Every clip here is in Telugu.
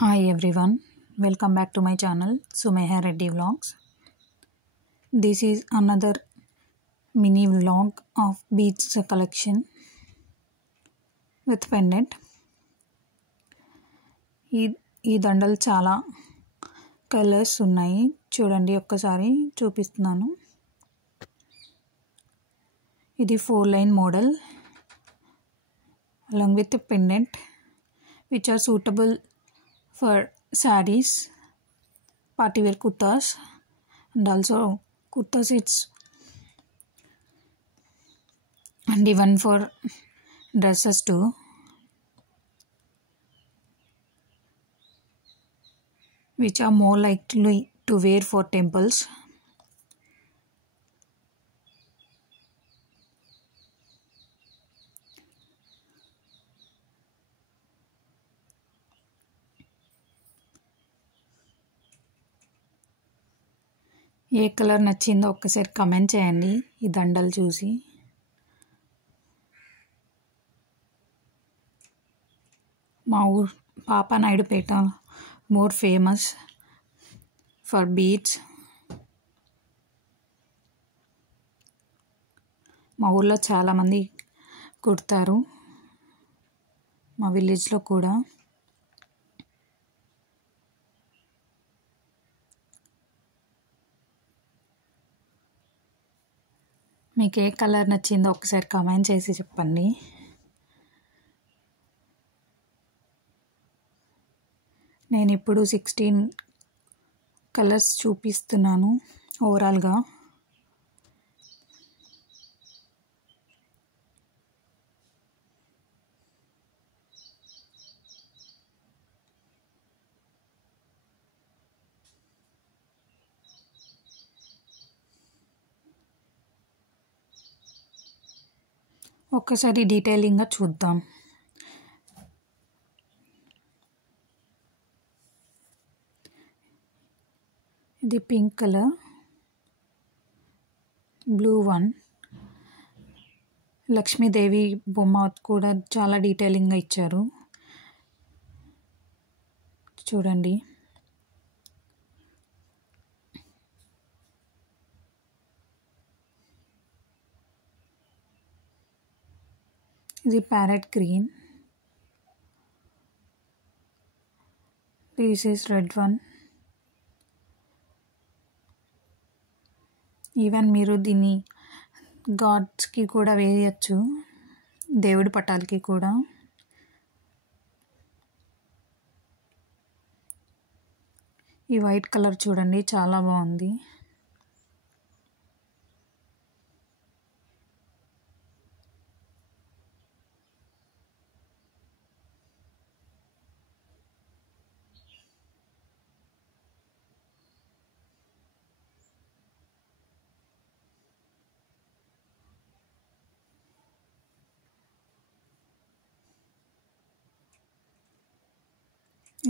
Hi everyone, welcome back to my channel Sumeha Reddy Vlogs. This is another mini vlog of beads collection with pendant. ఈ దండలు చాలా కలర్స్ ఉన్నాయి, చూడండి ఒక్కసారి చూపిస్తున్నాను. ఇది 4-line model along with a pendant which are suitable for sarees, party wear kurtas and also kurta sets and even for dresses too. Which are more likely to wear for temples. A colour నచ్చిందో ఒక్కసారి కమెంట్ చేయండి ఈ దండలు చూసి. మా ఊరు Papanaidupeta more famous for beads. మా ఊర్లో చాలామంది కుడతారు, మా విలేజ్లో కూడా. మీకు ఏ కలర్ నచ్చిందో ఒకసారి కామెంట్ చేసి చెప్పండి. నేను ఇప్పుడు 16 కలర్స్ చూపిస్తున్నాను ఓవరాల్గా. ఒక్కసారి డీటెయిలింగ్గా చూద్దాం. ఇది pink colour, blue one, Lakshmidevi బొమ్మ కూడా చాలా డీటెయిలింగ్గా ఇచ్చారు చూడండి. ఇది parrot green, this is red one. Even మీరు దీన్ని గాడ్స్కి కూడా వేయచ్చు, దేవుడి పటాలకి కూడా. ఈ వైట్ కలర్ చూడండి చాలా బాగుంది.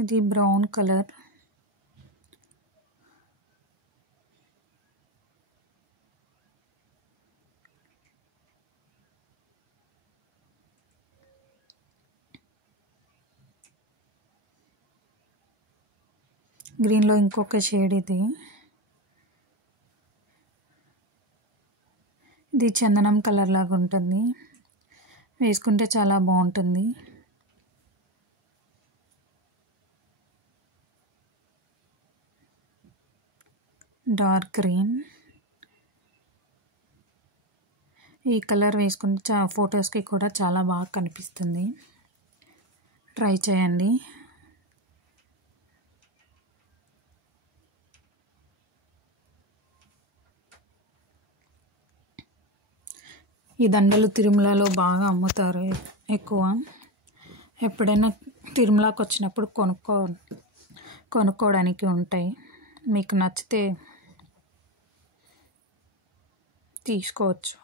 ఇది బ్రౌన్ కలర్, గ్రీన్లో ఇంకొక షేడ్. ఇది చందనం కలర్ లాగా ఉంటుంది, వేసుకుంటే చాలా బాగుంటుంది. డార్క్ గ్రీన్, ఈ కలర్ వేసుకుంటే ఫొటోస్కి కూడా చాలా బాగా కనిపిస్తుంది, ట్రై చేయండి. ఈ దండలు తిరుమలలో బాగా అమ్ముతారు ఎక్కువ. ఎప్పుడైనా తిరుమలకి వచ్చినప్పుడు కొనుక్కోవడానికి ఉంటాయి, మీకు నచ్చితే తీసుకోవచ్చు.